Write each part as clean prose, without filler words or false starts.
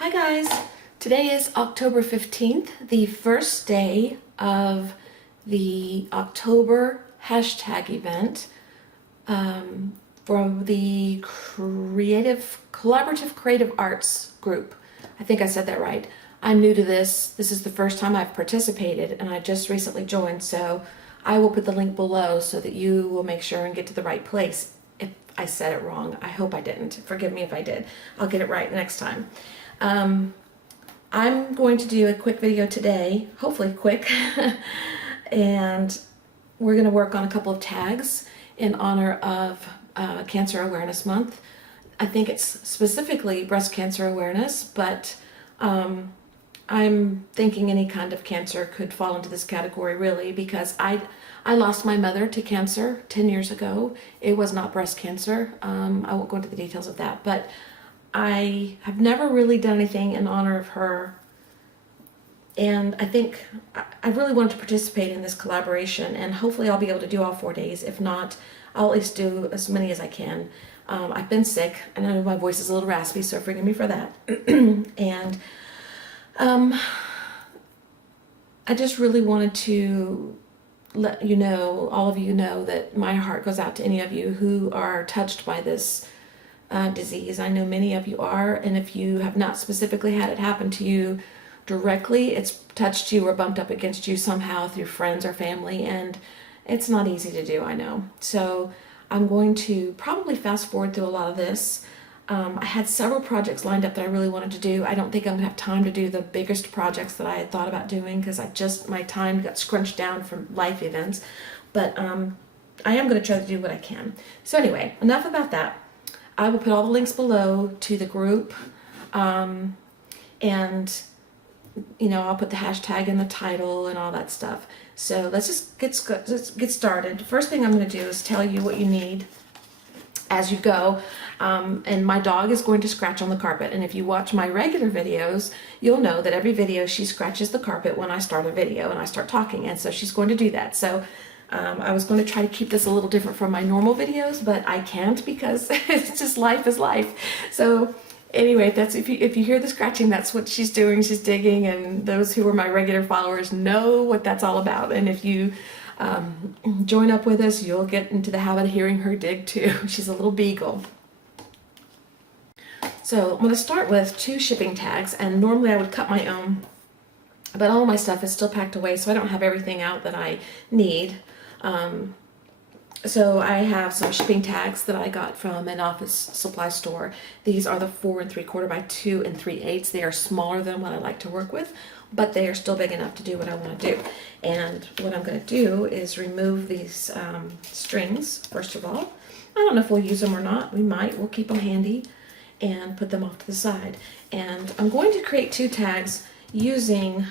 Hi guys! Today is October 15th, the first day of the October hashtag event from the Collaborative Creative Arts group. I think I said that right. I'm new to this. This is the first time I've participated and I just recently joined, so I will put the link below so that you will make sure and get to the right place. If I said it wrong, I hope I didn't. Forgive me if I did. I'll get it right next time. I'm going to do a quick video today, hopefully quick, and we're going to work on a couple of tags in honor of Cancer Awareness Month. I think it's specifically breast cancer awareness, but I'm thinking any kind of cancer could fall into this category really, because I lost my mother to cancer 10 years ago. It was not breast cancer. I won't go into the details of that, but I have never really done anything in honor of her, and I think I really wanted to participate in this collaboration, and hopefully I'll be able to do all 4 days. If not, I'll at least do as many as I can. I've been sick, and I know my voice is a little raspy, so forgive me for that. And I just really wanted to let you know, all of you know, that my heart goes out to any of you who are touched by this disease. I know many of you are, and if you have not specifically had it happen to you directly, it's touched you or bumped up against you somehow through friends or family, and it's not easy to do, I know. So I'm going to probably fast forward through a lot of this. I had several projects lined up that I really wanted to do. I don't think I'm gonna have time to do the biggest projects that I had thought about doing because my time got scrunched down from life events, but I am gonna try to do what I can. So anyway, enough about that. I will put all the links below to the group, and I'll put the hashtag in the title and all that stuff. So let's get started. The first thing I'm going to do is tell you what you need as you go. And my dog is going to scratch on the carpet, and if you watch my regular videos, you'll know that every video she scratches the carpet when I start a video and I start talking, and so she's going to do that. So I was going to try to keep this a little different from my normal videos, but I can't because it's just life is life. So anyway, that's if you hear the scratching, that's what she's doing. She's digging, and those who are my regular followers know what that's all about. And if you join up with us, you'll get into the habit of hearing her dig too. She's a little beagle. So I'm going to start with 2 shipping tags, and normally I would cut my own, but all my stuff is still packed away, so I don't have everything out that I need. So I have some shipping tags that I got from an office supply store. These are the 4 3/4 by 2 3/8. They are smaller than what I like to work with, but they are still big enough to do what I want to do. And what I'm going to do is remove these strings, first of all. I don't know if we'll use them or not. We might. We'll keep them handy and put them off to the side. And I'm going to create 2 tags using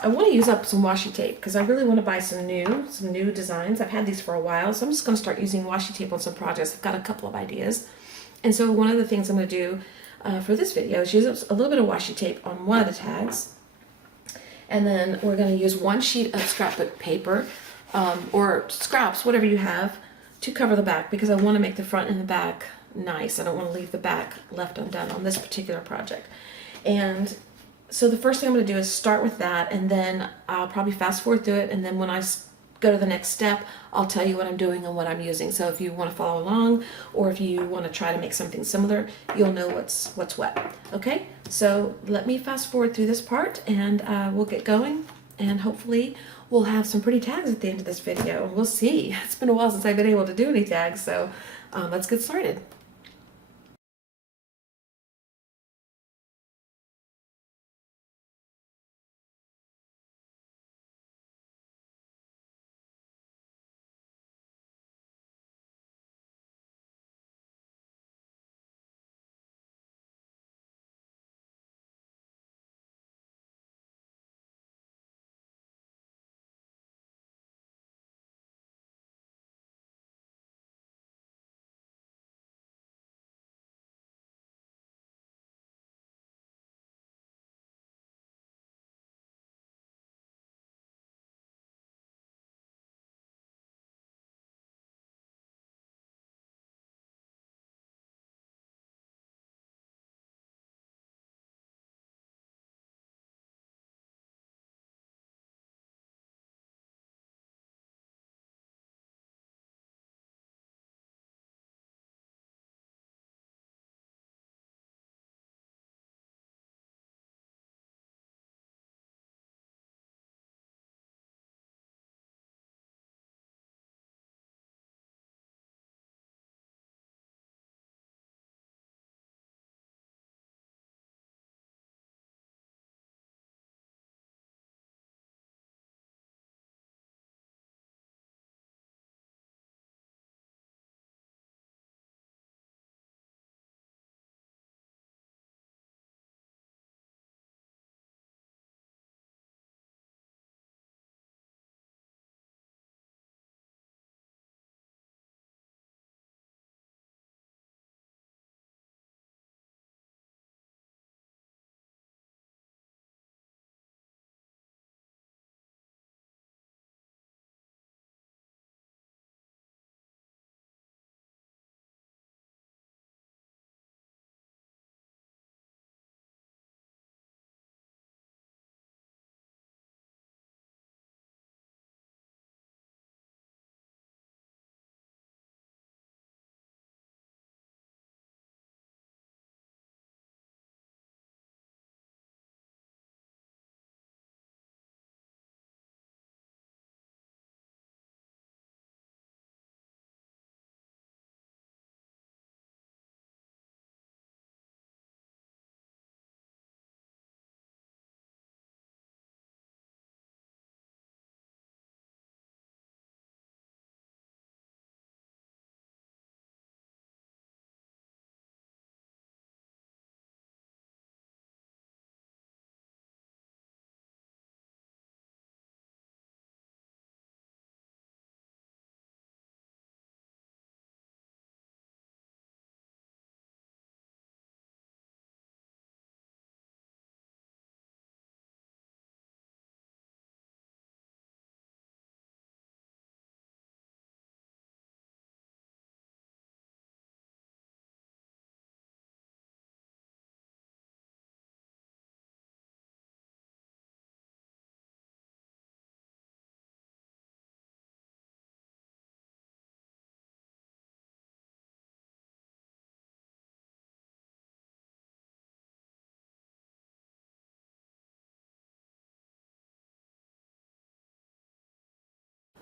I want to use up some washi tape because I really want to buy some new designs. I've had these for a while, so I'm just going to start using washi tape on some projects. I've got a couple of ideas. And so one of the things I'm going to do for this video is use a little bit of washi tape on one of the tags. And then we're going to use 1 sheet of scrapbook paper or scraps, whatever you have, to cover the back because I want to make the front and the back nice. I don't want to leave the back left undone on this particular project. And so the first thing I'm going to do is start with that, and then I'll probably fast forward through it, and then when I go to the next step, I'll tell you what I'm doing and what I'm using. So if you want to follow along, or if you want to try to make something similar, you'll know what's what. Okay, so let me fast forward through this part, and we'll get going, and hopefully we'll have some pretty tags at the end of this video. We'll see. It's been a while since I've been able to do any tags, so let's get started.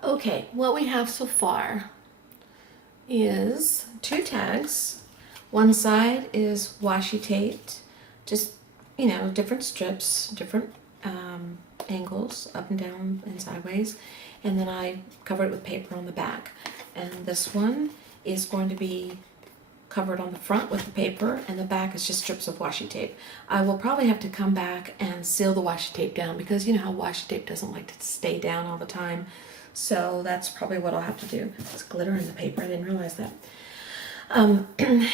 Okay, what we have so far is 2 tags. One side is washi taped, just, you know, different strips, different angles, up and down and sideways. And then I covered it with paper on the back. And this one is going to be covered on the front with the paper, and the back is just strips of washi tape. I will probably have to come back and seal the washi tape down, because you know how washi tape doesn't like to stay down all the time. So that's probably what I'll have to do. There's glitter in the paper, I didn't realize that.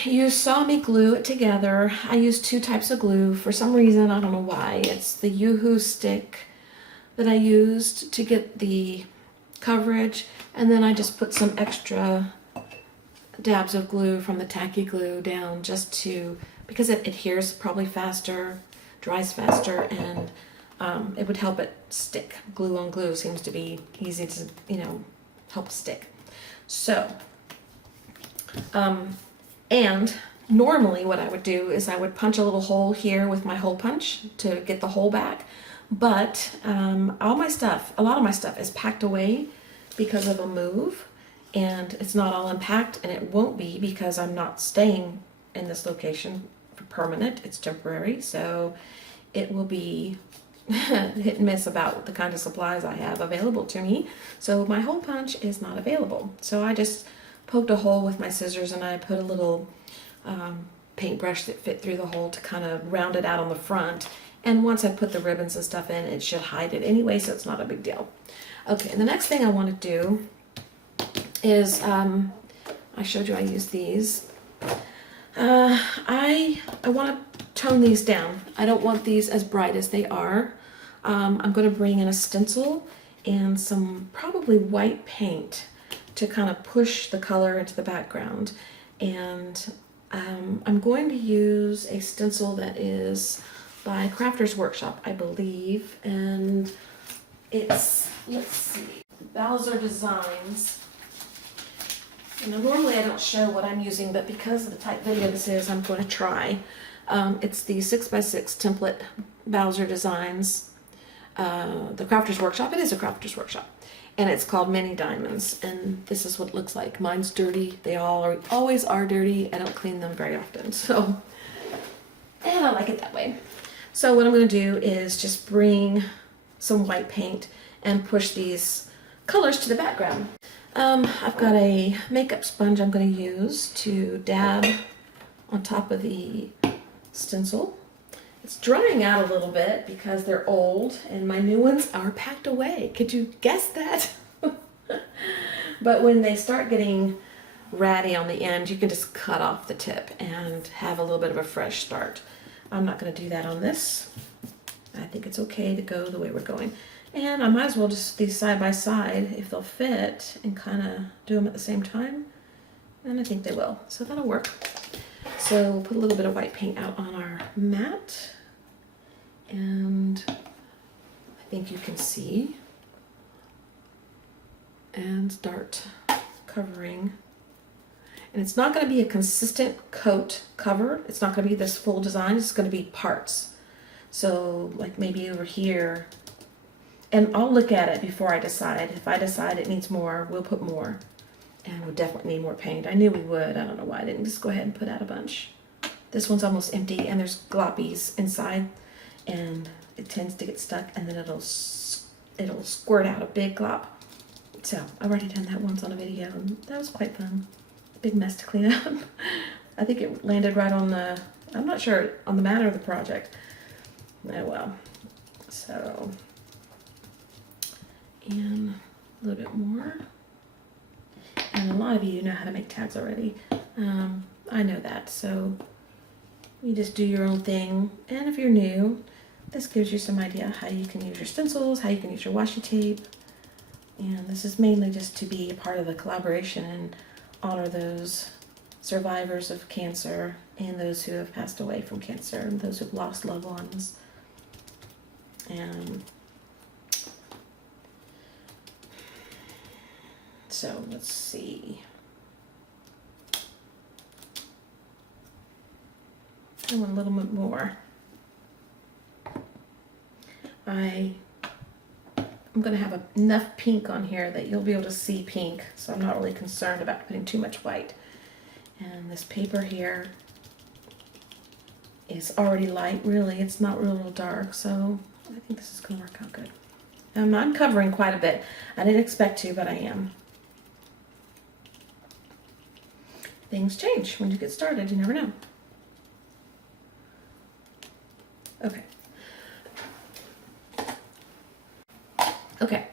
You saw me glue it together. I used 2 types of glue for some reason, I don't know why. It's the Yoo-hoo stick that I used to get the coverage, and then I just put some extra dabs of glue from the tacky glue down, just to, because it adheres probably faster, dries faster, and it would help it stick. Glue on glue seems to be easy to, you know, help stick. So, and normally what I would do is I would punch a little hole here with my hole punch to get the hole back. But all my stuff, a lot of my stuff is packed away because of a move, and it's not all unpacked, and it won't be because I'm not staying in this location for permanent. It's temporary, so it will be hit and miss about the kind of supplies I have available to me. So my hole punch is not available. So I just poked a hole with my scissors, and I put a little paintbrush that fit through the hole to kind of round it out on the front. And once I put the ribbons and stuff in, it should hide it anyway, so it's not a big deal. Okay, and the next thing I want to do is, I showed you I use these. I want to tone these down. I don't want these as bright as they are. I'm going to bring in a stencil and some probably white paint to kind of push the color into the background. And I'm going to use a stencil that is by Crafter's Workshop, I believe, and it's, let's see, Bowser Designs. You know, normally I don't show what I'm using, but because of the type video this is, I'm going to try. It's the 6x6 template Bowser Designs, the Crafter's Workshop. It is a Crafter's Workshop, and it's called Mini Diamonds, and this is what it looks like. Mine's dirty. They always are dirty. I don't clean them very often, so, and I like it that way. So what I'm going to do is just bring some white paint and push these colors to the background. I've got a makeup sponge I'm going to use to dab on top of the stencil. It's drying out a little bit because they're old and my new ones are packed away. Could you guess that? But when they start getting ratty on the end, you can just cut off the tip and have a little bit of a fresh start. I'm not going to do that on this. I think it's okay to go the way we're going. And I might as well just these side by side if they'll fit and kind of do them at the same time. And I think they will. So that'll work. So we'll put a little bit of white paint out on our mat. And I think you can see. And start covering. And it's not going to be a consistent coat cover. It's not going to be this full design. It's going to be parts. So like maybe over here. And I'll look at it before I decide. If I decide it needs more, we'll put more. And we'll definitely need more paint. I knew we would. I don't know why I didn't just go ahead and put out a bunch. This one's almost empty, and there's gloppies inside. And it tends to get stuck, and then it'll squirt out a big glop. So I've already done that once on a video, and that was quite fun. Big mess to clean up. I think it landed right on the, I'm not sure, on the mat or the project. Oh well. So, and a little bit more. And a lot of you know how to make tags already. I know that, so you just do your own thing. And if you're new, this gives you some idea how you can use your stencils, how you can use your washi tape. And this is mainly just to be a part of the collaboration and honor those survivors of cancer and those who have passed away from cancer and those who've lost loved ones. And so let's see. I want a little bit more. I I'm going to have enough pink on here that you'll be able to see pink, so I'm not really concerned about putting too much white. And this paper here is already light, really. It's not real dark, so I think this is going to work out good. I'm covering quite a bit. I didn't expect to, but I am. Things change when you get started. You never know. Okay. Okay.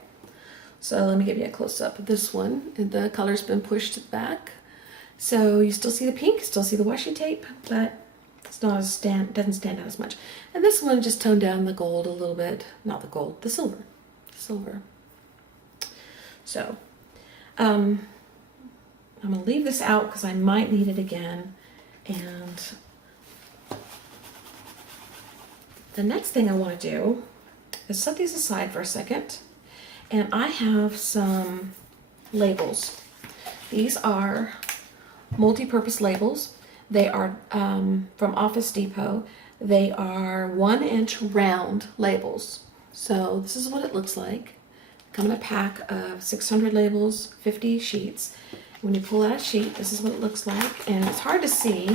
So let me give you a close-up of this one. The color's been pushed back. So you still see the pink, still see the washi tape, but it's not as doesn't stand out as much. And this one just toned down the gold a little bit. Not the gold, the silver. Silver. So, I'm going to leave this out because I might need it again. And the next thing I want to do is set these aside for a second. And I have some labels. These are multi-purpose labels. They are from Office Depot. They are 1-inch round labels. So this is what it looks like. Come in a pack of 600 labels, 50 sheets. When you pull out a sheet, this is what it looks like. And it's hard to see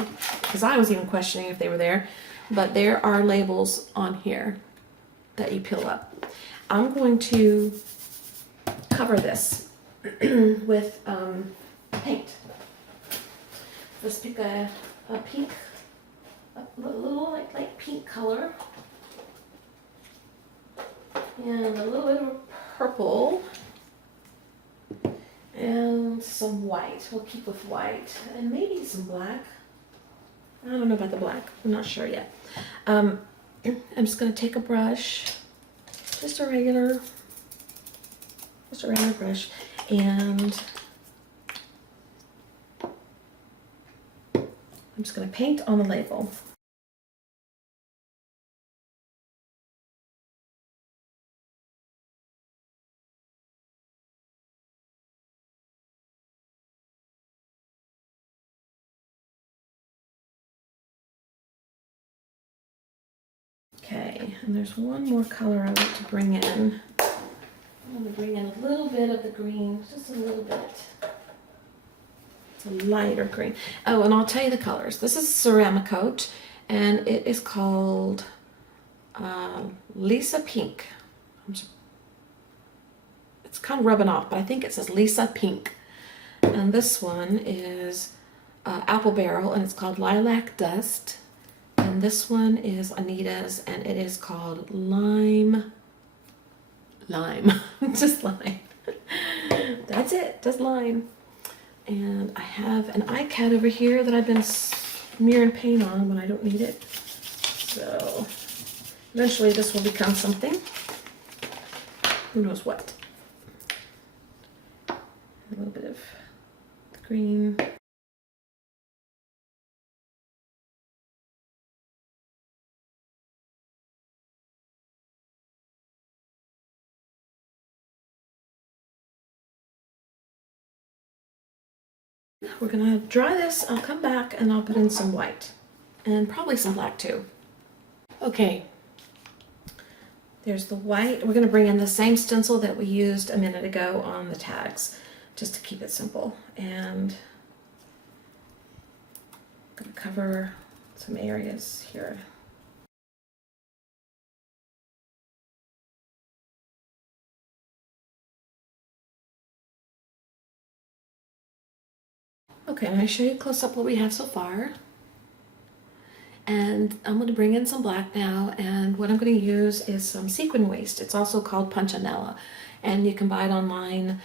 because I was even questioning if they were there, but there are labels on here that you peel up. I'm going to cover this with paint. Let's pick a pink, a little light pink color, and a little bit of purple, and some white. We'll keep with white, and maybe some black. I don't know about the black. I'm not sure yet. I'm just going to take a brush, just a regular brush, and I'm just going to paint on the label. Okay, and there's one more color I want to bring in. I'm going to bring in a little bit of the green, just a little bit. It's a lighter green. Oh, and I'll tell you the colors. This is ceramic coat, and it is called Lisa Pink. It's kind of rubbing off, but I think it says Lisa Pink. And this one is Apple Barrel, and it's called Lilac Dust. And this one is Anita's, and it is called Lime. Just lime. That's it, just lime. And I have an iCat over here that I've been smearing paint on when I don't need it. So eventually this will become something. Who knows what. A little bit of the green. We're gonna dry this. I'll come back and I'll put in some white and probably some black too. Okay, there's the white. We're gonna bring in the same stencil that we used a minute ago on the tags, just to keep it simple. And I'm gonna cover some areas here. Okay, I'm going to show you close up what we have so far. And I'm going to bring in some black now, and what I'm going to use is some sequin waste. It's also called punchinella, and you can buy it online,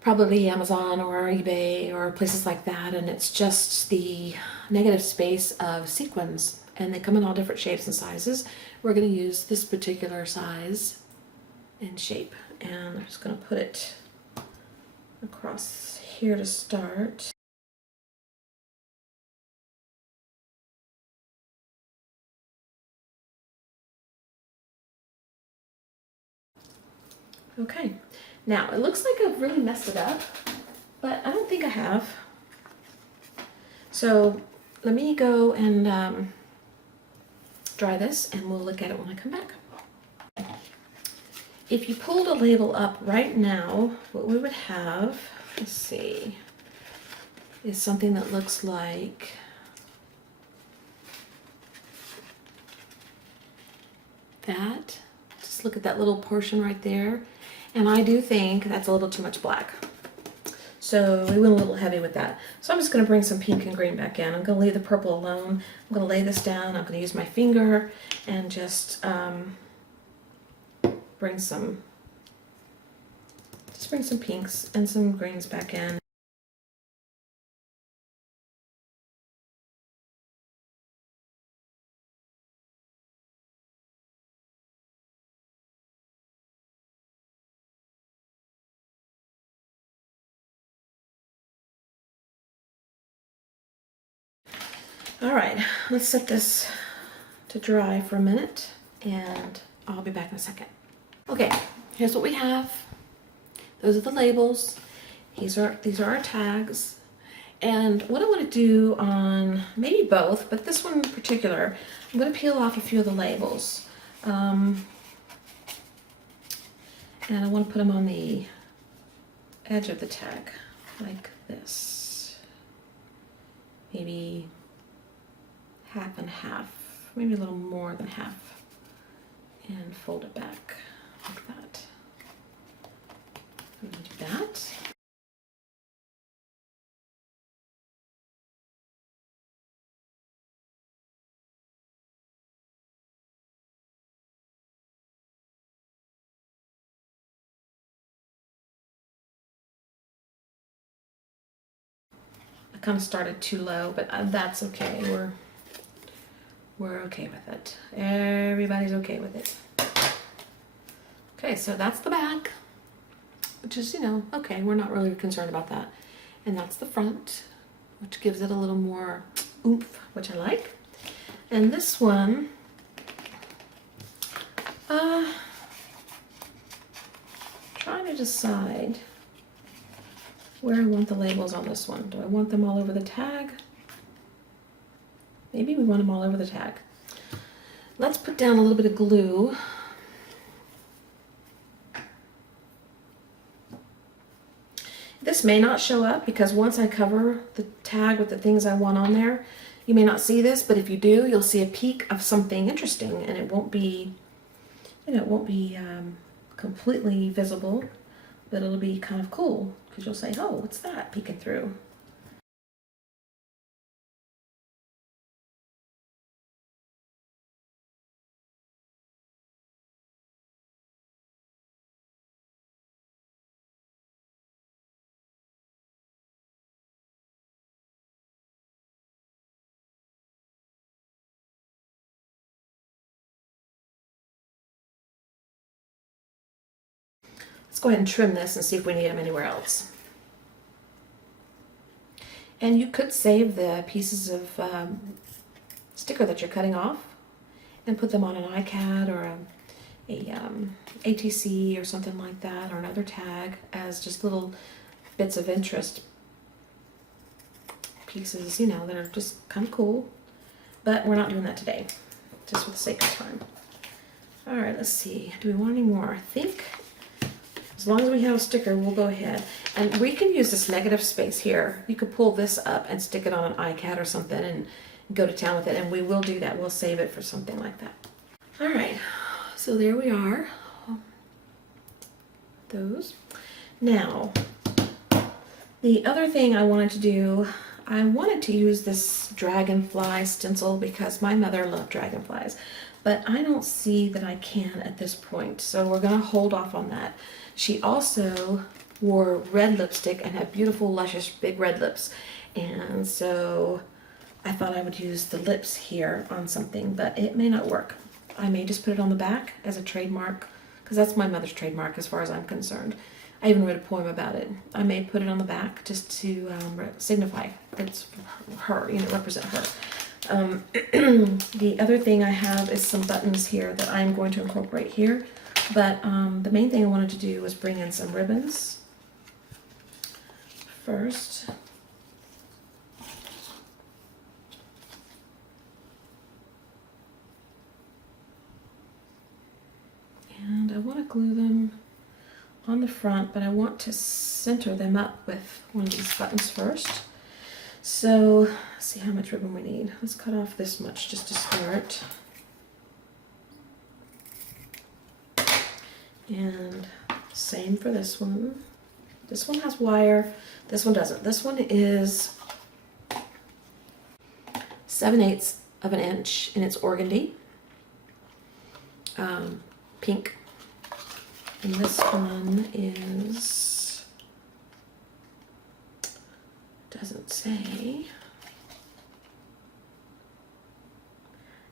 probably Amazon or eBay or places like that, and it's just the negative space of sequins, and they come in all different shapes and sizes. We're going to use this particular size and shape, and I'm just going to put it across here to start. Okay, now it looks like I've really messed it up, but I don't think I have. So let me go and dry this, and we'll look at it when I come back. if you pulled a label up right now, what we would have, let's see, is something that looks like that. Just look at that little portion right there. And I do think that's a little too much black. So we went a little heavy with that. So I'm just going to bring some pink and green back in. I'm going to leave the purple alone. I'm going to lay this down. I'm going to use my finger and just bring some pinks and some greens back in. All right, let's set this to dry for a minute and I'll be back in a second. Okay, here's what we have. Those are the labels. These are our tags. And what I want to do on maybe both, but this one in particular, I'm going to peel off a few of the labels. And I want to put them on the edge of the tag, like this. Maybe half and half, maybe a little more than half. And fold it back like that. I'm going to do that. I kind of started too low, but that's okay. We're okay with it. Everybody's okay with it. Okay, so that's the back, which is, you know, okay, we're not really concerned about that. And that's the front, which gives it a little more oomph, which I like. And this one, trying to decide where I want the labels on this one. Do I want them all over the tag? Maybe we want them all over the tag. Let's put down a little bit of glue. This may not show up because once I cover the tag with the things I want on there, you may not see this, but if you do, you'll see a peek of something interesting, and it won't be, you know, it won't be completely visible, but it'll be kind of cool because you'll say, oh, what's that peeking through? Let's go ahead and trim this and see if we need them anywhere else. And you could save the pieces of sticker that you're cutting off and put them on an iCAD or a ATC or something like that, or another tag as just little bits of interest pieces, you know, that are just kind of cool. But we're not doing that today, just for the sake of time. All right, let's see. Do we want any more? I think as long as we have a sticker, we'll go ahead. And we can use this negative space here. You could pull this up and stick it on an iCAD or something and go to town with it, and we will do that. We'll save it for something like that. All right, so there we are. Those. Now, the other thing I wanted to do, I wanted to use this dragonfly stencil because my mother loved dragonflies, but I don't see that I can at this point, so we're gonna hold off on that. She also wore red lipstick and had beautiful, luscious, big red lips, and so I thought I would use the lips here on something, but it may not work. I may just put it on the back as a trademark, because that's my mother's trademark as far as I'm concerned. I even wrote a poem about it. I may put it on the back just to signify it's her, you know, represent her. The other thing I have is some buttons here that I'm going to incorporate here, but the main thing I wanted to do was bring in some ribbons first. And I want to glue them on the front, but I want to center them up with one of these buttons first. So let's see how much ribbon we need. Let's cut off this much just to start. And same for this one. This one has wire, this one doesn't. This one is 7/8 of an inch, and it's organdy, pink. And this one is, doesn't say.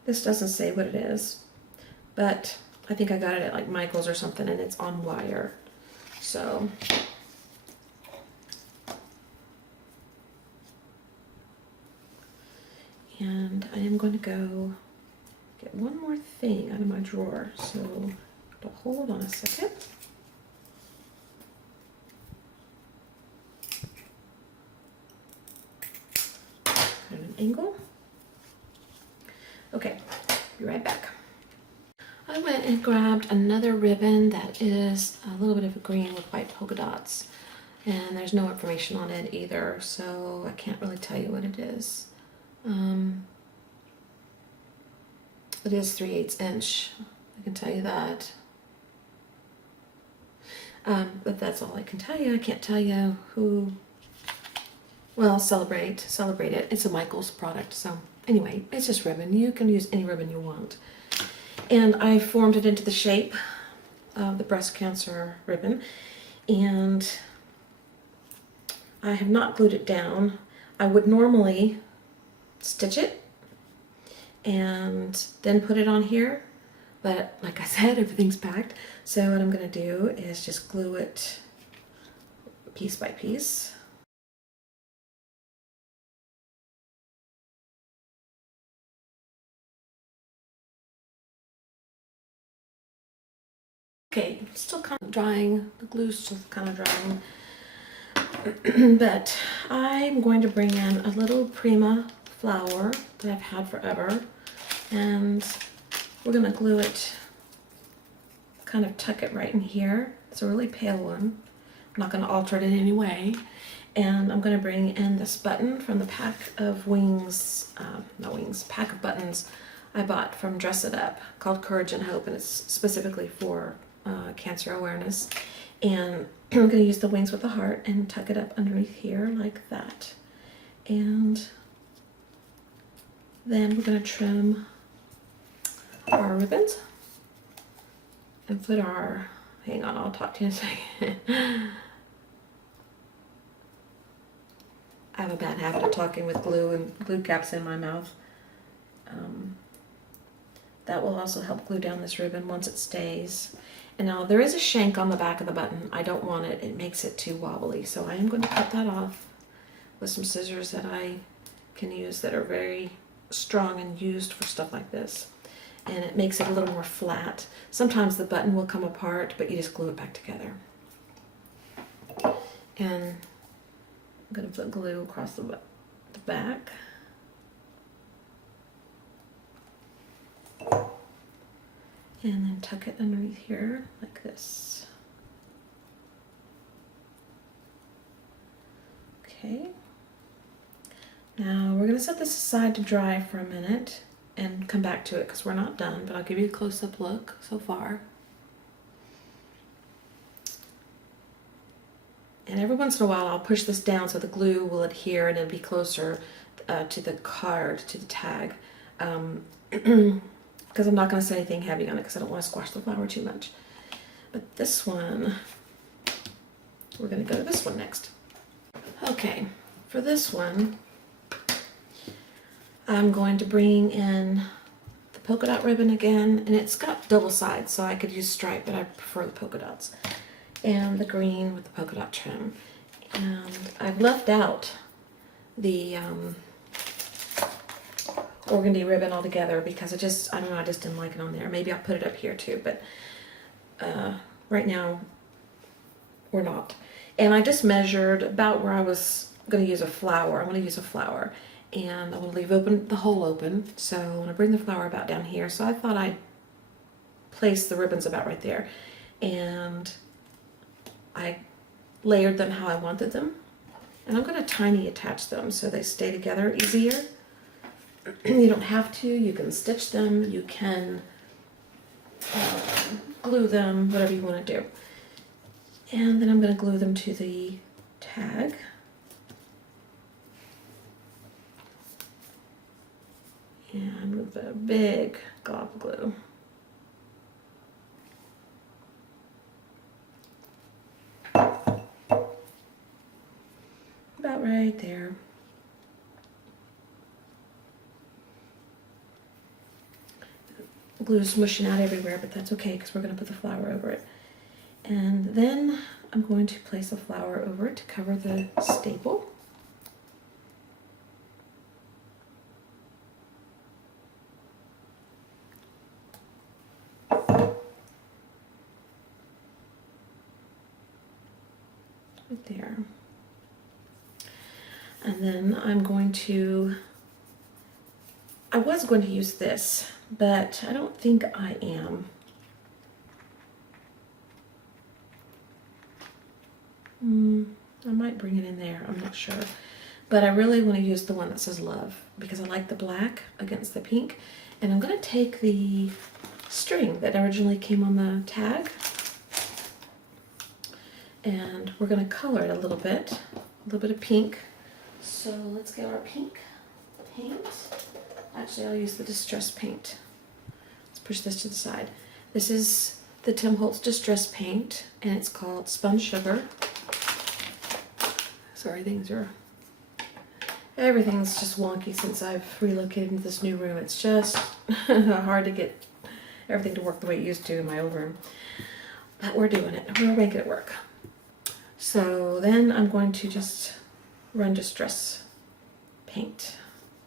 This doesn't say what it is, but I think I got it at like Michael's or something, and it's on wire. So and I am going to go get one more thing out of my drawer. So hold on a second. At an angle. Okay, be right back. I went and grabbed another ribbon that is a little bit of a green with white polka dots, and there's no information on it either, so I can't really tell you what it is. It is 3/8 inch, I can tell you that. But that's all I can tell you. I can't tell you who. Well, celebrate it. It's a Michael's product, so anyway, it's just ribbon. You can use any ribbon you want. And I formed it into the shape of the breast cancer ribbon, and I have not glued it down. I would normally stitch it and then put it on here, but like I said, everything's packed. So what I'm going to do is just glue it piece by piece. Okay, still kind of drying. The glue's still kind of drying. But I'm going to bring in a little Prima flower that I've had forever, and we're going to glue it, kind of tuck it right in here. It's a really pale one. I'm not going to alter it in any way. And I'm going to bring in this button from the pack of pack of buttons I bought from Dress It Up called Courage and Hope, and it's specifically for cancer awareness. And I'm going to use the wings with the heart and tuck it up underneath here like that. And then we're going to trim our ribbons and put our, hang on, I'll talk to you in a second. I have a bad habit of talking with glue and glue caps in my mouth. That will also help glue down this ribbon once it stays. And now there is a shank on the back of the button. I don't want it. It makes it too wobbly. So I am going to cut that off with some scissors that I can use that are very strong and used for stuff like this. And it makes it a little more flat. Sometimes the button will come apart, but you just glue it back together. And I'm going to put glue across the back. And then tuck it underneath here like this. Okay. Now we're going to set this aside to dry for a minute and come back to it because we're not done, but I'll give you a close-up look so far. And every once in a while I'll push this down so the glue will adhere and it'll be closer to the card, to the tag. Because I'm not going to set anything heavy on it because I don't want to squash the flower too much. But this one, we're going to go to this one next. Okay, for this one, I'm going to bring in the polka dot ribbon again, and it's got double sides, so I could use stripe, but I prefer the polka dots. And the green with the polka dot trim. And I've left out the organdy ribbon altogether because I don't know, I just didn't like it on there. Maybe I'll put it up here too, but right now we're not. And I just measured about where I was going to use a flower. I want to use a flower, and I want to leave the hole open. So I want to bring the flower about down here. So I thought I'd place the ribbons about right there. and I layered them how I wanted them. And I'm going to tiny attach them so they stay together easier. You don't have to. You can stitch them. You can glue them, whatever you want to do. And then I'm going to glue them to the tag. And with a big glob of glue. About right there. Glue is smushing out everywhere, but that's okay because we're going to put the flower over it. And then I'm going to place a flower over it to cover the staple. Right there. And then I'm going to, I was going to use this, but I don't think I am. I might bring it in there, I'm not sure. But I really want to use the one that says love because I like the black against the pink. And I'm going to take the string that originally came on the tag and we're going to color it a little bit of pink. So let's get our pink paint. Actually, I'll use the Distress paint. Let's push this to the side. This is the Tim Holtz Distress paint and it's called Spun Sugar. Sorry, everything's just wonky since I've relocated into this new room. It's just hard to get everything to work the way it used to in my old room. But we're doing it. We're making it work. So then I'm going to just run Distress paint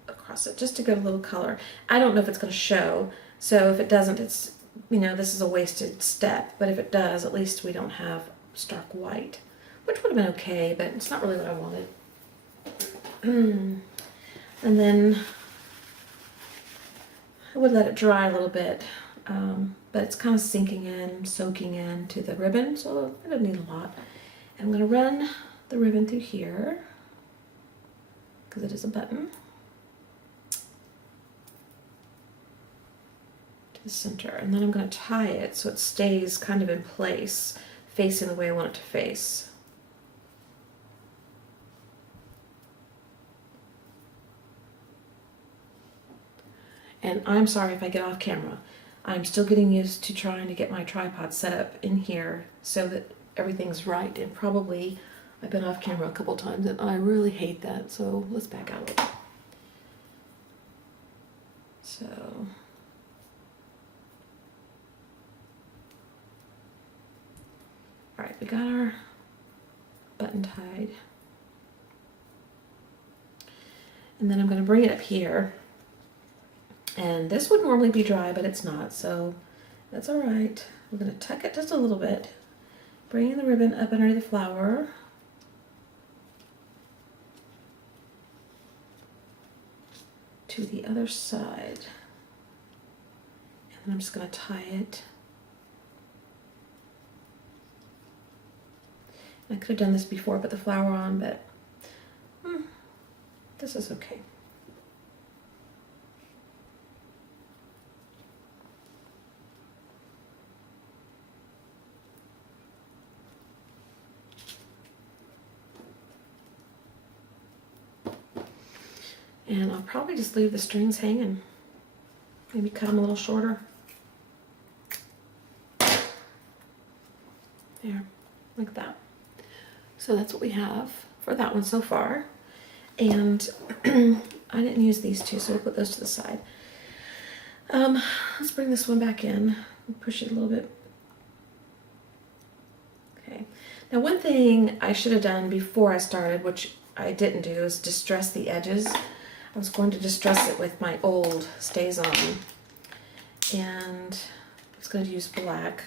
across it just to get a little color. I don't know if it's going to show, so if it doesn't, it's, you know, this is a wasted step. But if it does, at least we don't have stark white, which would have been okay, but it's not really what I wanted. And then I would let it dry a little bit, but it's kind of sinking in, soaking into the ribbon, so I don't need a lot. And I'm going to run the ribbon through here because it is a button to the center, and then I'm going to tie it so it stays kind of in place, facing the way I want it to face. And I'm sorry if I get off camera. I'm still getting used to trying to get my tripod set up in here so that everything's right, and probably I've been off camera a couple times and I really hate that, so let's back out a little. So alright, we got our button tied. And then I'm going to bring it up here. And this would normally be dry, but it's not, so that's all right. We're going to tuck it just a little bit, bringing the ribbon up under the flower. To the other side. And then I'm just going to tie it. I could have done this before, put the flower on, but this is okay. And I'll probably just leave the strings hanging. Maybe cut them a little shorter. There, like that. So that's what we have for that one so far. And I didn't use these two, so we'll put those to the side. Let's bring this one back in and push it a little bit. Okay. Now one thing I should have done before I started, which I didn't do, is distress the edges. I was going to distress it with my old StazOn, and I was going to use black,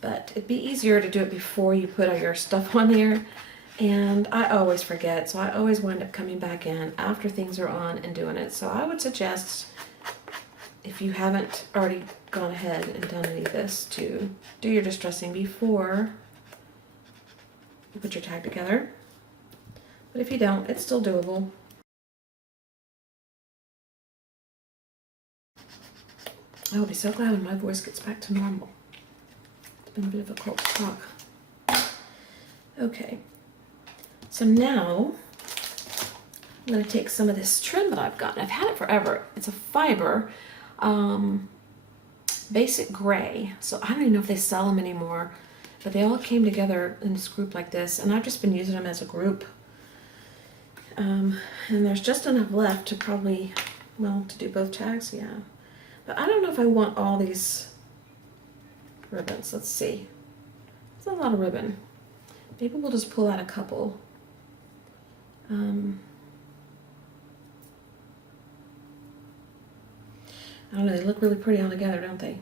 but it'd be easier to do it before you put all your stuff on here, and I always forget, so I always wind up coming back in after things are on and doing it. So I would suggest, if you haven't already gone ahead and done any of this to do your distressing before you put your tag together. But if you don't, it's still doable. I will be so glad when my voice gets back to normal. It's been a bit of a difficult to talk. Okay, so now I'm going to take some of this trim that I've gotten. I've had it forever. It's a fiber, basic gray. So I don't even know if they sell them anymore, but they all came together in this group like this, and I've just been using them as a group. And there's just enough left to probably, well, to do both tags, yeah. But I don't know if I want all these ribbons. Let's see. It's a lot of ribbon. Maybe we'll just pull out a couple. I don't know, they look really pretty all together, don't they?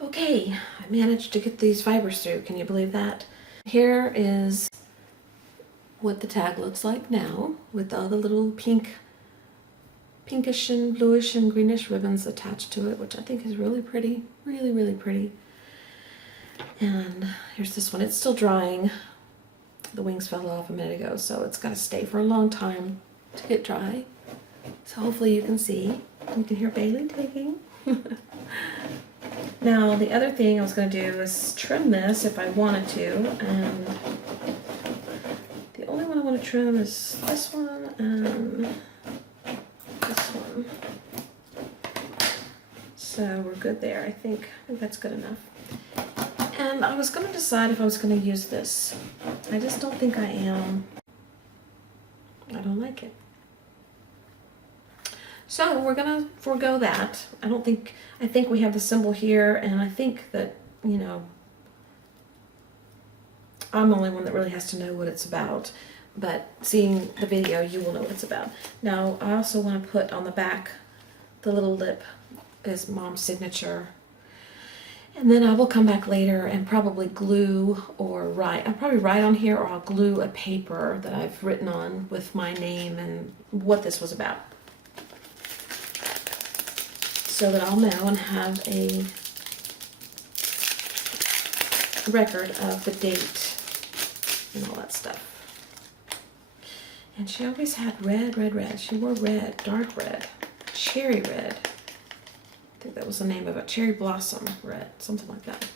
Okay, I managed to get these fibers through. Can you believe that? Here is what the tag looks like now, with all the little pinkish and bluish and greenish ribbons attached to it, which I think is really pretty, really, really pretty. And here's this one. It's still drying. The wings fell off a minute ago, so it's got to stay for a long time to get dry. So hopefully you can see. You can hear Bailey taking. Now the other thing I was going to do is trim this if I wanted to, and the only one I want to trim is this one and this one. So we're good there, I think that's good enough. And I was going to decide if I was going to use this. I just don't think I am. I don't like it. So we're going to forego that. I think we have the symbol here, and I think that, you know, I'm the only one that really has to know what it's about. But seeing the video, you will know what it's about. Now, I also want to put on the back, the little lip is Mom's signature. And then I will come back later and probably glue or write. I'll probably write on here, or I'll glue a paper that I've written on with my name and what this was about, so that I'll know and have a record of the date and all that stuff. And she always had red, red, red. She wore red, dark red, cherry red. I think that was the name of it, cherry blossom red, something like that.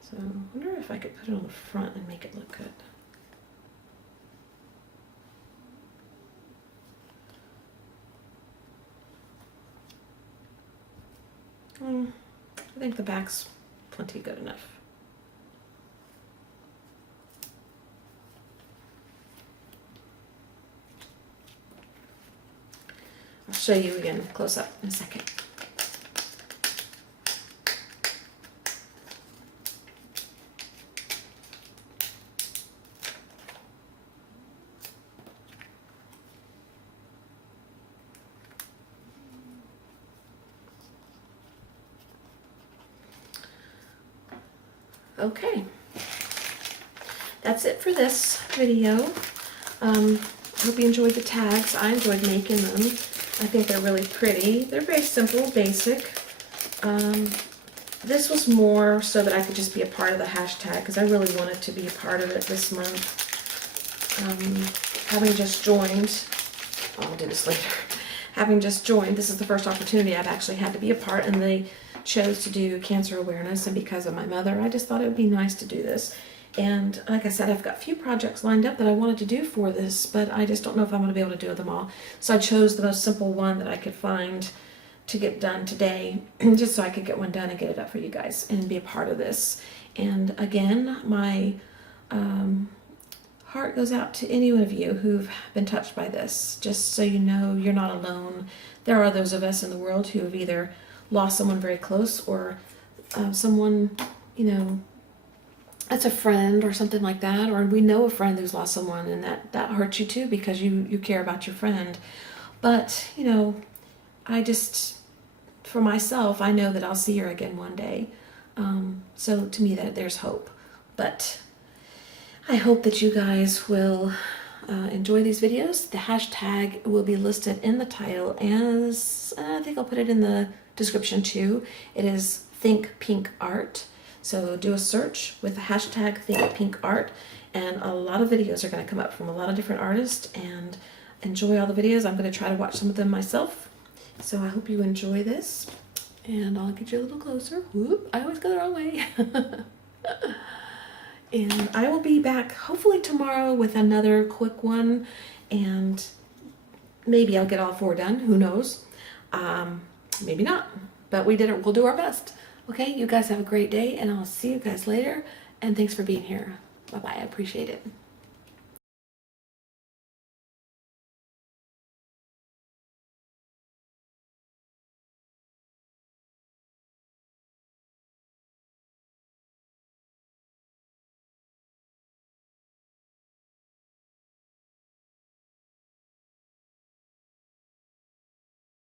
So I wonder if I could put it on the front and make it look good. I think the back's plenty good enough. I'll show you again close up in a second. Okay, that's it for this video. I hope you enjoyed the tags. I enjoyed making them. I think they're really pretty. They're very simple, basic. This was more so that I could just be a part of the hashtag, because I really wanted to be a part of it this month. Having just joined, I'll do this later. Having just joined, this is the first opportunity I've actually had to be a part, and they chose to do cancer awareness, and because of my mother, I just thought it would be nice to do this. And like I said, I've got a few projects lined up that I wanted to do for this, but I just don't know if I'm going to be able to do them all. So I chose the most simple one that I could find to get done today, just so I could get one done and get it up for you guys and be a part of this. And again, my heart goes out to any one of you who've been touched by this. Just so you know, you're not alone. There are those of us in the world who have either lost someone very close, or someone, you know, that's a friend or something like that, or we know a friend who's lost someone, and that hurts you too, because you care about your friend. But, you know, I just, for myself, I know that I'll see her again one day. So to me, that there's hope. But I hope that you guys will enjoy these videos. The hashtag will be listed in the title, as I think I'll put it in the description too. It is ThinkPinkArt. So do a search with the hashtag ThinkPinkArt, and a lot of videos are going to come up from a lot of different artists, and enjoy all the videos. I'm going to try to watch some of them myself. So I hope you enjoy this, and I'll get you a little closer. Whoop, I always go the wrong way. And I will be back hopefully tomorrow with another quick one, and maybe I'll get all 4 done. Who knows? Maybe not, but we'll do our best. Okay, you guys have a great day, and I'll see you guys later, and thanks for being here. Bye-bye, I appreciate it.